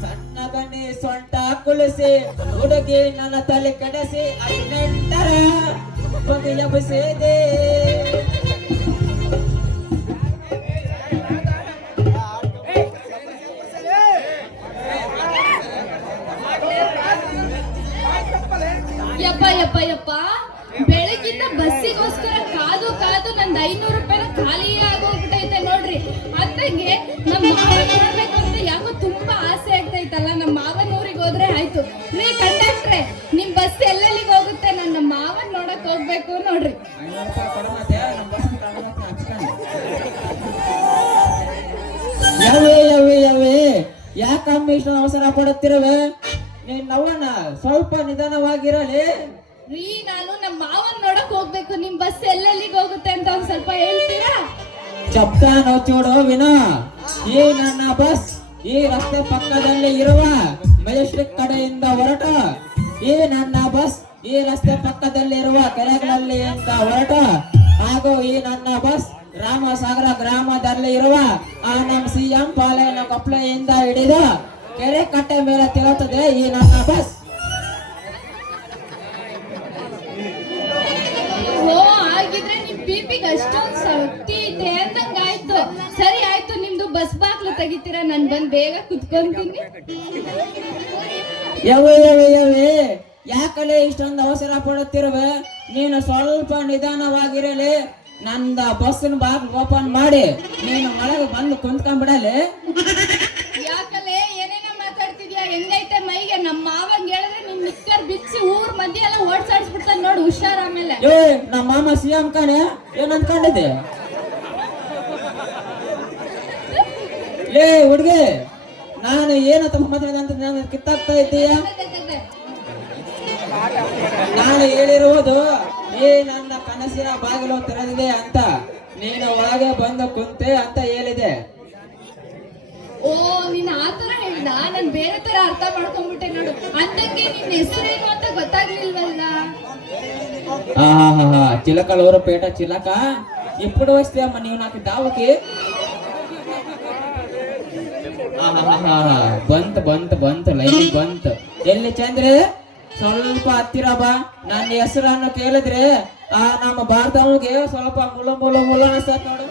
ಸಣ್ಣ ಗಣಿ ಸೊಂಟ ಕುಳಿಸಿ ಹುಡುಗಿ ನನ್ನ ತಲೆ ಕಡಸಿ 18ರ ಬಂದು ಎಬ್ಬಿಸಿದೆ. ಯಪ್ಪ ಯಪ್ಪ ಯಪ್ಪ, ಬೆಳಗಿಂದ ಬಸ್ಸಿಗೋಸ್ಕರ ಕಾದು ಕಾದು ನಂದು 500 ರೂಪಾಯಿನ ಖಾಲಿ ಆಗೋಗ್ಬಿಟ್ಟೈತೆ ನೋಡ್ರಿ. ಅದ್ರಂಗೆ ನಮ್ಮ ಮಾವ ನೋಡ್ಬೇಕಂತ ಯಾಕೋ ತುಂಬಾ ಆಸೆ ಆಗ್ತೈತಲ್ಲ. ನಮ್ಮ ಮಾವನ ಊರಿಗೆ ಹೋದ್ರೆ ಆಯ್ತು. ರೀ ಕಂಡಕ್ಟ್ರೆ, ನಿಮ್ ಬಸ್ ಎಲ್ಲೆಲ್ಲಿಗೆ ಹೋಗುತ್ತೆ? ನನ್ನ ಮಾವನ್ ನೋಡಕ್ ಹೋಗ್ಬೇಕು ನೋಡ್ರಿ. 500 ರೂಪಾಯಿ ಕೊಡ ಮತ್ತೆ ನಮ್ಮ ಬಸ್ ಯಾವೇ ಯಾವೇ ಯಾವೇ ಯಾಕಮ್ಮ ಇಷ್ಟು ಅವಸರ ಪಡುತ್ತಿರುವೆ? ನಿನ್ನವನ ಸ್ವಲ್ಪ ನಿಧಾನವಾಗಿರಲಿ. ರೀ ನಾನು ನಮ್ಮ ಮಾವನ್ ನೋಡಕ್ ಹೋಗ್ಬೇಕು, ನಿಮ್ ಬಸ್ ಎಲ್ಲೆಲ್ಲಿಗೆ ಹೋಗುತ್ತೆ ಅಂತ ಒಂದ್ ಸ್ವಲ್ಪ ಹೇಳ್ತೀರಾ? ಚಪ್ತಾನೋ ಚೂಡೋ ವಿನೋ, ಈ ನನ್ನ ಬಸ್ ಈ ರಸ್ತೆ ಪಕ್ಕದಲ್ಲಿ ಇರುವ ಮೆಜೆಸ್ಟಿಕ್ ಕಡೆಯಿಂದ ಹೊರಟು, ಈ ನನ್ನ ಬಸ್ ಈ ರಸ್ತೆ ಪಕ್ಕದಲ್ಲಿರುವ ಕೆರೆಗಳಲ್ಲಿಂದ ಹೊರಟು, ಹಾಗೂ ಈ ನನ್ನ ಬಸ್ ರಾಮಸಾಗರ ಗ್ರಾಮದಲ್ಲಿ ಇರುವ ಆ ನಮ್ಮ CM ಪಾಳೆಯನ ಕೊಪ್ಪಳೆಯಿಂದ ಹಿಡಿದು ಕೆರೆ ಕಟ್ಟೆ ಮೇಲೆ ತಿರುತ್ತದೆ ಈ ನನ್ನ ಬಸ್. ಓ ಹಾಗಿದ್ರೆ ನಿಮ್ ಪಿಪಿಗೆ ಅಷ್ಟೊಂದು ಶಕ್ತಿ ಇದೆ ಅಂದಂಗಾಯ್ತು. ಸರಿ ಆಯ್ತು, ನಿಮ್ದು ಬಸ್ ಬಾಗ್ಲು ತೆಗಿತೀರಾ? ನಾನ್ ಬಂದ್ ಬೇಗ ಕುತ್ಕೊಂತೀನಿ. ಯವ್ವೇ ಯಾಕಲೆ ಇಷ್ಟೊಂದು ಅವಸರ ಪಡುತ್ತಿರುವೆ? ನೀನು ಸ್ವಲ್ಪ ನಿಧಾನವಾಗಿರಲಿ. ನಂದ ಬಸ್ಸಿನ ಬಾಗ್ಲು ಓಪನ್ ಮಾಡಿ ನೀನು ಒಳಗೆ ಬಂದು ಕುಂತ್ಕೊಂಡ್ಬಿಡಲಿ. ಯಾಕಲೆ ಏನೇನೋ ಮಾತಾಡ್ತಿದ್ಯಾ? ಹೆಂಗೈತೆ ಮೈಗೆ? ನಮ್ಮ ಮಾವಂಗ್ ಹೇಳಿದ್ರೆ ನಿಮ್ ನಿಕ್ಕರ್ ಬಿಚ್ಚಿ ಊರ್ ಮಧ್ಯೆ ಎಲ್ಲ ಓಡ್ಸಾಡ್ಸ್ಬಿಡ್ತಾನೆ ನೋಡು, ಹುಷಾರ್. ಆಮೇಲೆ ನಮ್ಮ ಮಾಮ CM ಕಾಣೆ ಏನ್ ಅನ್ಕೊಂಡಿದ್ದೆ? ಲೇ ಹುಡ್ಗಿ, ನಾನು ಏನಂತ ಮಾತಾಡಿದೆ ಅಂತ ನಾನು ಕಿತ್ತಾಗ್ತಾ ಇದ್ದೀಯ? ನಾನು ಹೇಳಿರುವುದು ಈ ನನ್ನ ಕನಸಿನ ಬಾಗಿಲು ತೆರೆದಿದೆ ಅಂತ, ನೀನು ಒಳಗೆ ಬಂದು ಕುಂತೆ ಅಂತ ಹೇಳಿದೆ. ಓ ನೀನ್ ಆತರ ಹೇಳ್ದ? ನಾನ್ ಬೇರೆ ತರ ಅರ್ಥ ಮಾಡ್ಕೊಂಡ್ಬಿಟ್ಟೆ ನೋಡು. ಅಂದಂಗೆ ನಿನ್ ಹೆಸರೇನು ಅಂತ ಗೊತ್ತಾಗ್ಲಿಲ್ವಲ್ಲ? చిలకలూరు పేట చిలక ఇప్పుడు వస్తే అమ్మ నీవు నాకు దావకి ಬಂತು ಲೈನ್ ಬಂತು. ಎಲ್ಲಿ ಚಂದ್ರೆ ಸ್ವಲ್ಪ ಹತ್ತಿರ ಬಾ. ನನ್ನ ಹೆಸರನ್ನು ಕೇಳಿದ್ರೆ ಆ ನಮ್ಮ ಭಾರತವಿಗೆ ಸ್ವಲ್ಪ ಮುಲ ಅನ್ಸತ್ ನೋಡು.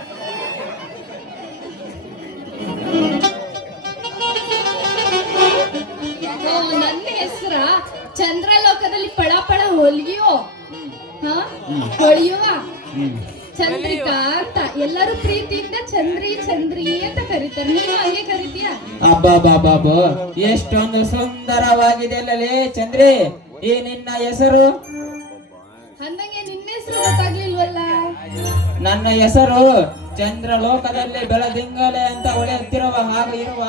ನನ್ನ ಹೆಸರ ಚಂದ್ರಲೋಕದಲ್ಲಿ ಪಳ ಹೊಲಿಯೋ ಹೊಳೆಯುವ ಚಂದ್ರಿಕಾ ಅಂತ ಎಲ್ಲರೂ ಪ್ರೀತಿಯಿಂದ ಚಂದ್ರಿ ಅಂತ ಕರೀತಾರೆ. ನೀನು ಹಂಗೆ ಕರಿತೀಯ? ಅಬ್ಬಾ ಎಷ್ಟೊಂದು ಸುಂದರವಾಗಿದೆ ಅಲ್ಲಲೇ ಚಂದ್ರಿ ಈ ನಿನ್ನ ಹೆಸರು. ಅಂದಂಗೆ ನಿನ್ನ ಹೆಸರು ಗೊತ್ತಾಗ್ಲಿಲ್ವಲ್ಲ? ನನ್ನ ಹೆಸರು ಚಂದ್ರಲೋಕದಲ್ಲಿ ಬೆಳದಿಂಗಲೆ ಅಂತ ಹೊಳೆಯುತ್ತಿರುವ ಹಾಗೂ ಇರುವ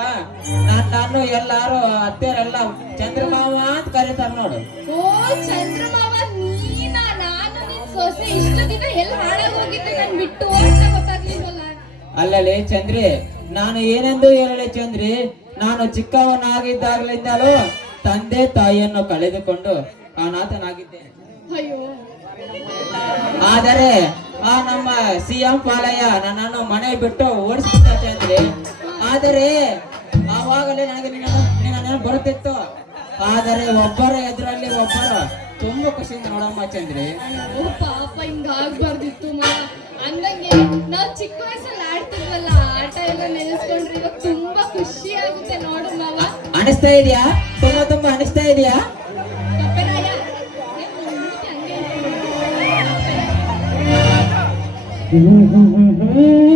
ನನ್ನನ್ನು ಎಲ್ಲಾರು ಅತ್ತೆರೆಲ್ಲ ಚಂದ್ರಮಾವ ಅಂತ ಕರೀತಾರೆ ನೋಡು. ಓ ಚಂದ್ರಮಾವ ನೀನಾ? ನಾನು ನಿನ್ ಸೊಸೆ ಇಷ್ಟು ದಿನ ಎಲ್ಲ ಹಾಳಾಗಿ ಹೋಗಿದ್ದೆ, ನನ್ ಬಿಟ್ಟು ಅಂತ ಗೊತ್ತಾಗ್ಲಿಲ್ವಲ್ಲ? ಅಲ್ಲಲೇ ಚಂದ್ರಿ, ನಾನು ಏನೆಂದು ಹೇಳಲಿ ಚಂದ್ರಿ, ನಾನು ಚಿಕ್ಕವನಾಗಿದ್ದಾಗಲಿಂದಲೂ ತಂದೆ ತಾಯಿಯನ್ನು ಕಳೆದುಕೊಂಡು ಅನಾಥನಾಗಿದ್ದೇನೆ. ಅಯ್ಯೋ, ಆದರೆ ಆ ನಮ್ಮ CM ಪಾಲಯ್ಯ ನನ್ನನ್ನು ಮನೆ ಬಿಟ್ಟು ಓಡಿಸ್ಬಿಟ್ಟ ಚಂದ್ರಿ. ಆದರೆ ಆವಾಗಲೇ ನನಗೆ ನಿನ್ನ ಬರುತ್ತಿತ್ತು. ಆದರೆ ಒಬ್ಬರ ಎದುರಲ್ಲಿ ಒಬ್ಬರು ತುಂಬಾ ಖುಷಿಯಿಂದ ನೋಡಮ್ಮ ಚಂದ್ರಿ. ಓ ಪಾಪ, ಹಿಂಗಾಗ್ಬಾರ್ದಿತ್ತು ಮಾವ. ಅಂದಂಗೆ ನಾವ್ ಚಿಕ್ಕ ವಯಸ್ಸಲ್ಲಿ ಆಡ್ತಿದ್ವಲ್ಲ ಆಟ ಎಲ್ಲ ನೆನೆಸ್ಕೊಂಡ್ರೆ ಇವಾಗ ತುಂಬಾ ಖುಷಿ ಆಗುತ್ತೆ ನೋಡು ಮಾವ. ಅನಿಸ್ತಾ ಇದೆಯಾ? ತುಂಬಾ ಅನಿಸ್ತಾ ಇದೆಯಾ? ಕಪ್ಪೆರಾಯ, ಹಂಗೆ